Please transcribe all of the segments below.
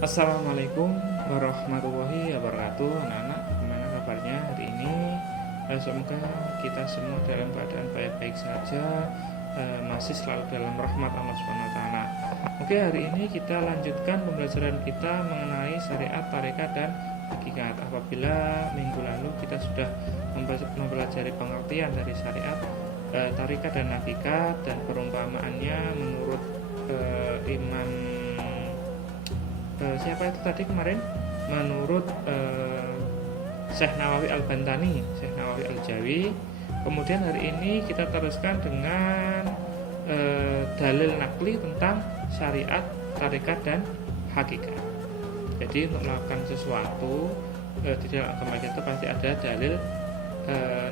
Assalamualaikum warahmatullahi wabarakatuh. Anak-anak, gimana kabarnya hari ini? Semoga kita semua dalam keadaan baik-baik saja, masih selalu dalam rahmat Allah Subhanahu wa taala. Oke, hari ini kita lanjutkan pembelajaran kita mengenai syariat, tarekat dan hakikat. Apabila minggu lalu kita sudah mempelajari pengertian dari syariat, tarekat dan hakikat dan perumpamaannya menurut Imam siapa itu tadi kemarin, menurut Syekh Nawawi Al-Bantani, Syekh Nawawi Al-Jawi. Kemudian hari ini kita teruskan dengan dalil nakli tentang syariat, tarekat dan hakikat. Jadi untuk melakukan sesuatu di dalam agama kita pasti ada dalil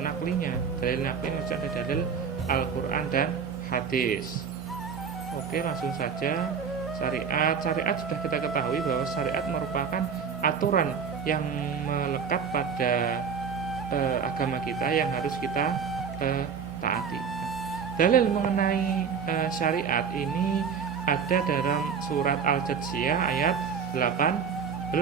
naklinya. Dalil nakli maksudnya ada dalil Al-Quran dan hadis. Oke, langsung saja. Syariat sudah kita ketahui bahwa syariat merupakan aturan yang melekat pada agama kita yang harus kita taati. Dalil mengenai syariat ini ada dalam surat Al-Jathiyah ayat 18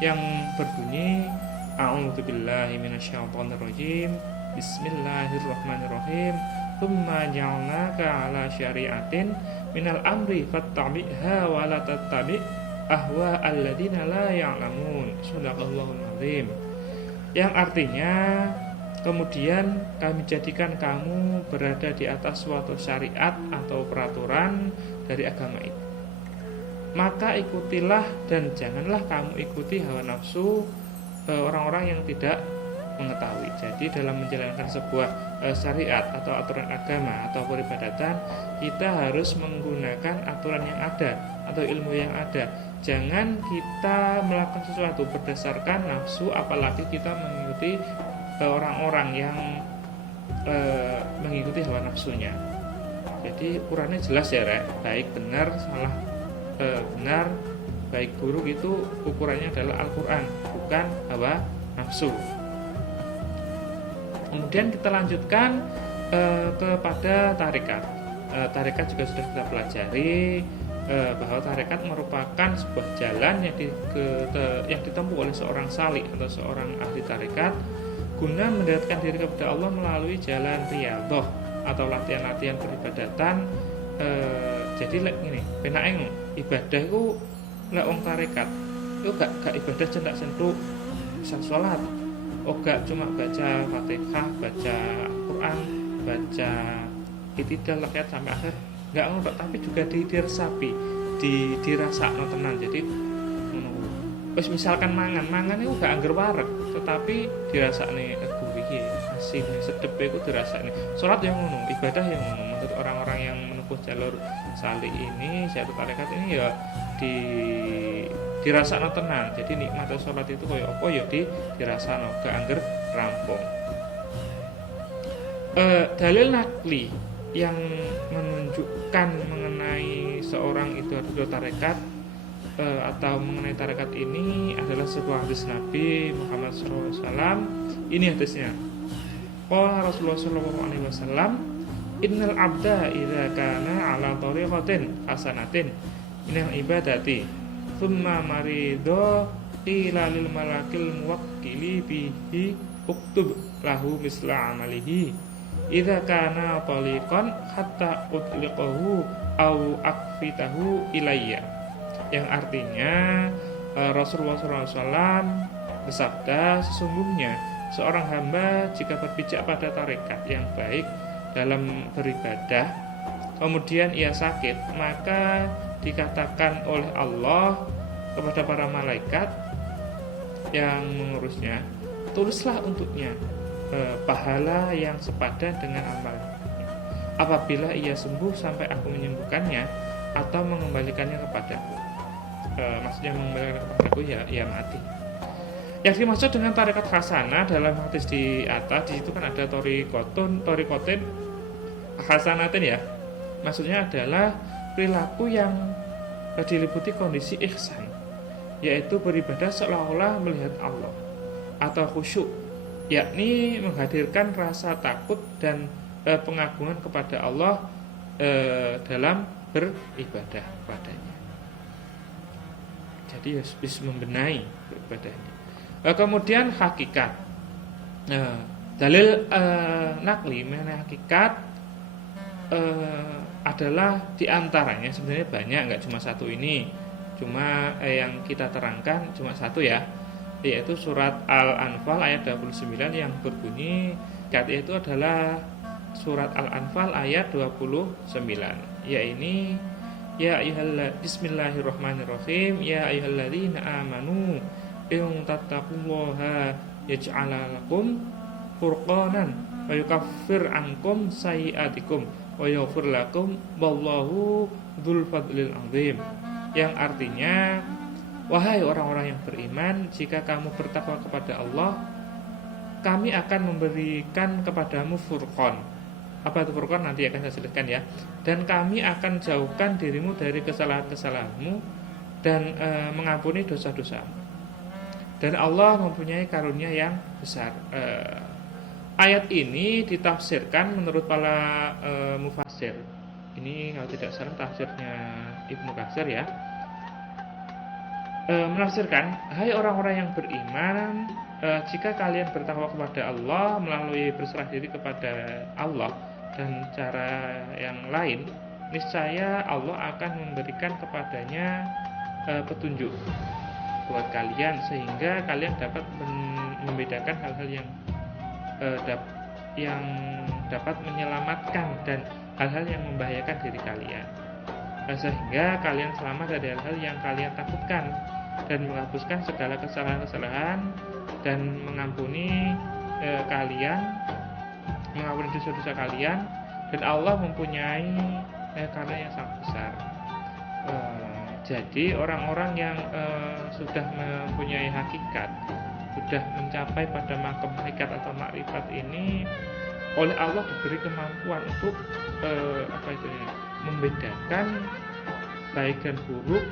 yang berbunyi A'udzubillahi minasyaitonirrajim. Bismillahirrahmanirrahim. Tsumma ja'alnaka 'ala syari'atin minal amri fattabi'ha wa la tattabi' ahwa alladziina la ya'lamun. Shadaqallahul azim. Yang artinya, kemudian kami jadikan kamu berada di atas suatu syariat atau peraturan dari agama itu. Maka ikutilah dan janganlah kamu ikuti hawa nafsu orang-orang yang tidak mengetahui. Jadi dalam menjalankan sebuah syariat atau aturan agama atau peribadatan, kita harus menggunakan aturan yang ada atau ilmu yang ada. Jangan kita melakukan sesuatu berdasarkan nafsu, apalagi kita mengikuti orang-orang yang mengikuti hawa nafsunya. Jadi ukurannya jelas ya, Rek. Baik benar, salah benar, baik buruk itu ukurannya adalah Al-Quran, bukan hawa nafsu. Kemudian kita lanjutkan kepada tarekat. Tarekat juga sudah kita pelajari bahwa tarekat merupakan sebuah jalan yang ditempuh oleh seorang salih atau seorang ahli tarekat guna mendekatkan diri kepada Allah melalui jalan riyadhah atau latihan-latihan peribadatan. Jadi ini penaeng ibadah itu lek wong tarekat itu gak ibadah cendak sentuk misal salat. Gak cuma baca Fatihah, baca Al-Quran, baca itidal rakyat sampai akhir, gak ngono, tapi juga diresapi, dirasakno tenan. Jadi wis misalkan mangan itu gak angger wareg, tetapi dirasakne gurih, asin, sedep iku dirasakne. Salat yang ngono, ibadah yang ngono. Menurut orang-orang yang menempuh jalur salih ini, jalur tarekat ini ya dirasakno tenan. Jadi nikmatnya sholat itu kaya apa ya dirasakno, gak angger rampung. Dalil nakli yang menunjukkan mengenai seorang itu adalah tarekat atau mengenai tarekat ini adalah sebuah hadis Nabi Muhammad SAW. Ini hadisnya. Qala Rasulullah SAW, innal abda idza kana ala tariqatin hasanatin minal ibadati thumma marido qila lil malakil muwakkili bihi uktub lahu misla amalihi idza kana taliqan hatta utliqahu au akfitahu ilayya. Yang artinya Rasulullah SAW bersabda, sesungguhnya seorang hamba jika berpijak pada tarekat yang baik dalam beribadah kemudian ia sakit, maka dikatakan oleh Allah kepada para malaikat yang mengurusnya, tulislah untuknya pahala yang sepadan dengan amalnya apabila ia sembuh sampai aku menyembuhkannya atau mengembalikannya kepadaku. Maksudnya mengembalikan kepadaku ya mati. Yang dimaksud dengan tarekat hasanah dalam hadis di atas, di situ kan ada torikotin hasanatin ya. Maksudnya adalah perilaku yang diliputi kondisi ihsan, yaitu beribadah seolah-olah melihat Allah, atau khusyuk, yakni menghadirkan rasa takut dan pengagungan kepada Allah dalam beribadah padanya. Jadi harus membenahi ibadahnya. Kemudian hakikat. Dalil nakli mengenai hakikat adalah diantaranya sebenarnya banyak, nggak cuma satu ini. Cuma yang kita terangkan cuma satu ya, yaitu surat Al-Anfal ayat 29 yang berbunyi, yaitu adalah surat Al-Anfal ayat 29. Yaitu ya bismillahirrahmanirrahim, ya ayyuhalladzina amanu in tattaqullaha yaj'al lakum furqanan wa yukaffir ankum sayi'atikum wa yaghfir lakum wallahu dzul fadlil azim. Yang artinya, wahai orang-orang yang beriman, jika kamu bertakwa kepada Allah, kami akan memberikan kepadamu furqan. Apa itu furqan? Nanti akan saya jelaskan ya. Dan kami akan jauhkan dirimu dari kesalahan-kesalahanmu dan mengampuni dosa-dosamu. Dan Allah mempunyai karunia yang besar. Ayat ini ditafsirkan menurut para mufassir. Ini kalau tidak salah tafsirnya Ibnu Katsir ya. Menafsirkan, hai orang-orang yang beriman, jika kalian bertakwa kepada Allah melalui berserah diri kepada Allah dan cara yang lain, niscaya Allah akan memberikan kepadanya petunjuk buat kalian, sehingga kalian dapat membedakan hal-hal yang dapat menyelamatkan dan hal-hal yang membahayakan diri kalian, sehingga kalian selamat dari hal-hal yang kalian takutkan dan menghapuskan segala kesalahan-kesalahan dan mengampuni dosa-dosa kalian, dan Allah mempunyai karunia yang sangat besar. Jadi orang-orang yang sudah mempunyai hakikat, sudah mencapai pada makom hakikat atau makrifat ini, oleh Allah diberi kemampuan untuk membedakan baik dan buruk,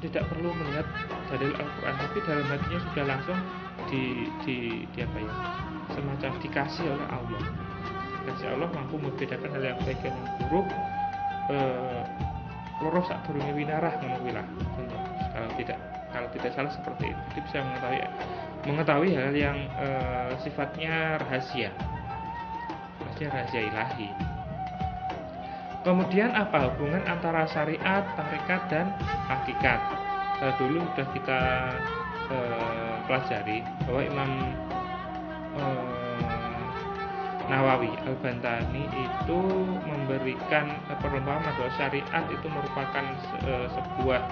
tidak perlu melihat dalil Al-Quran, tapi dalam hatinya sudah langsung semacam dikasih oleh Allah. Dikasih Allah mampu membedakan hal yang baik dan yang buruk. Loro sak durunge winarah ngono kuwi lah. Kalau tidak salah seperti itu. Jadi bisa mengetahui hal yang sifatnya rahasia ilahi. Kemudian apa hubungan antara syariat, tarekat dan hakikat? Dulu sudah kita pelajari bahwa Imam Nawawi Al-Bantani itu memberikan perumpamaan bahwa syariat itu merupakan sebuah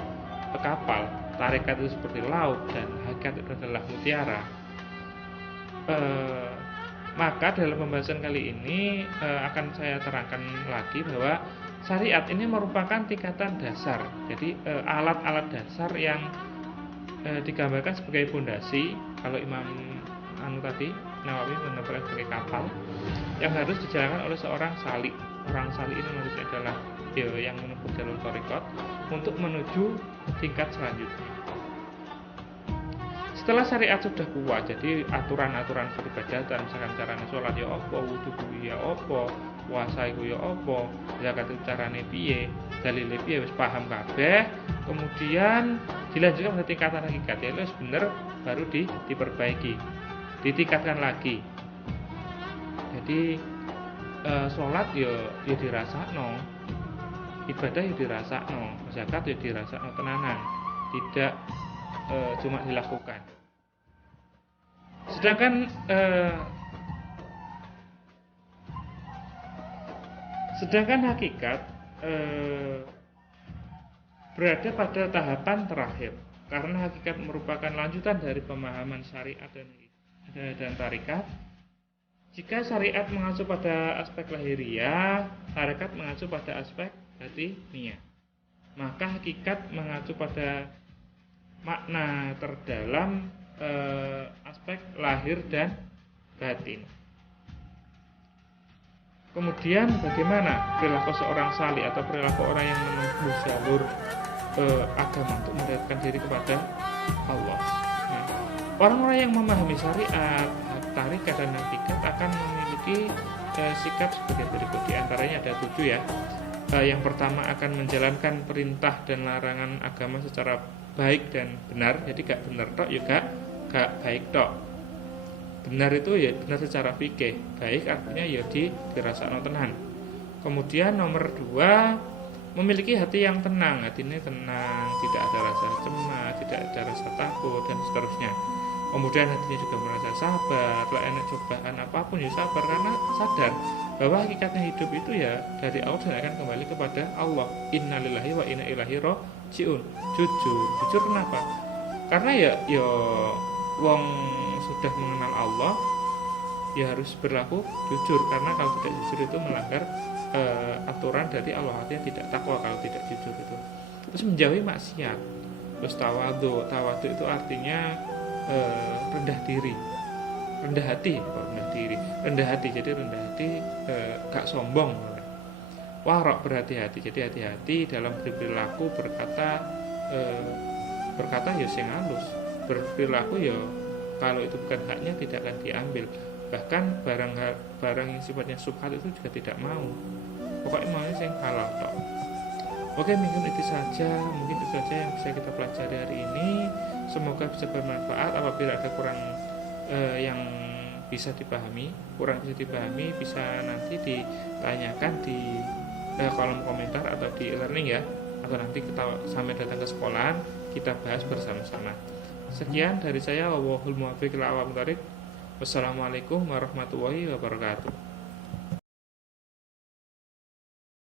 kapal, tarekat itu seperti laut, dan hakikat itu adalah mutiara. Maka dalam pembahasan kali ini akan saya terangkan lagi bahwa syariat ini merupakan tingkatan dasar. Jadi alat-alat dasar yang digambarkan sebagai fondasi. Kalau Imam Nawawi menggambarkan sebagai kapal yang harus dijalankan oleh seorang salik. Orang salik ini maksudnya adalah yang menempuh jalur thariqat untuk menuju tingkat selanjutnya. Setelah syariat sudah kuat, jadi aturan-aturan peribadatan, misalkan carane sholat ya apa, wudu ya apa, puasa iku ya apa, zakat carane piye, dalile piye wis paham kabeh, kemudian dilanjutkan ke tingkatan hakikat, ya wis bener baru diperbaiki, ditingkatkan lagi. Jadi sholat ya dirasakno, ibadah ya dirasakno, zakat ya dirasakno tenanan, tidak cuma dilakukan. Sedangkan hakikat berada pada tahapan terakhir, karena hakikat merupakan lanjutan dari pemahaman syariat dan tarikat. Jika syariat mengacu pada aspek lahiriah, tarikat mengacu pada aspek batiniah, maka hakikat mengacu pada makna terdalam aspek lahir dan batin. Kemudian bagaimana perilaku seorang salih atau perilaku orang yang menempuh jalur agama untuk mendekatkan diri kepada Allah. Nah, orang-orang yang memahami syariat, tarikat dan hakikat akan memiliki sikap sebagai berikut. Di antaranya ada 7 ya. Yang pertama akan menjalankan perintah dan larangan agama secara baik dan benar. Jadi gak benar tok ya gak baik tok. Benar itu ya benar secara fikih, baik artinya ya dirasakno tenan. Kemudian nomor 2, memiliki hati yang tenang. Hati ini tenang, tidak ada rasa cemas, tidak ada rasa takut dan seterusnya. Kemudian hatinya juga merasa sabar, lah enak cobaan apapun ya sabar, karena sadar bahwa hakikatnya hidup itu ya dari Allah dan akan kembali kepada Allah. Innalillahi wa inna ilaihi rajiun. Jujur kenapa? Karena ya wong sudah mengenal Allah ya harus berlaku jujur, karena kalau tidak jujur itu melanggar aturan dari Allah, artinya tidak takwa kalau tidak jujur itu. Terus menjauhi maksiat. Terus tawadu itu artinya rendah diri, rendah hati, jadi rendah hati, gak sombong. Warok berhati-hati, jadi hati-hati dalam berperilaku, berkata ya sing halus, berperilaku ya kalau itu bukan haknya tidak akan diambil. Bahkan barang yang sifatnya subhat itu juga tidak mau, pokoknya maunya sing halal tok. Oke, mungkin itu saja yang bisa kita pelajari hari ini. Semoga bisa bermanfaat. Apabila ada kurang yang bisa dipahami, bisa nanti ditanyakan di kolom komentar atau di e-learning ya, atau nanti kita sampai datang ke sekolahan kita bahas bersama-sama. Sekian dari saya, wallahul muwaffiq ila aqwamit thoriq. Wassalamualaikum warahmatullahi wabarakatuh.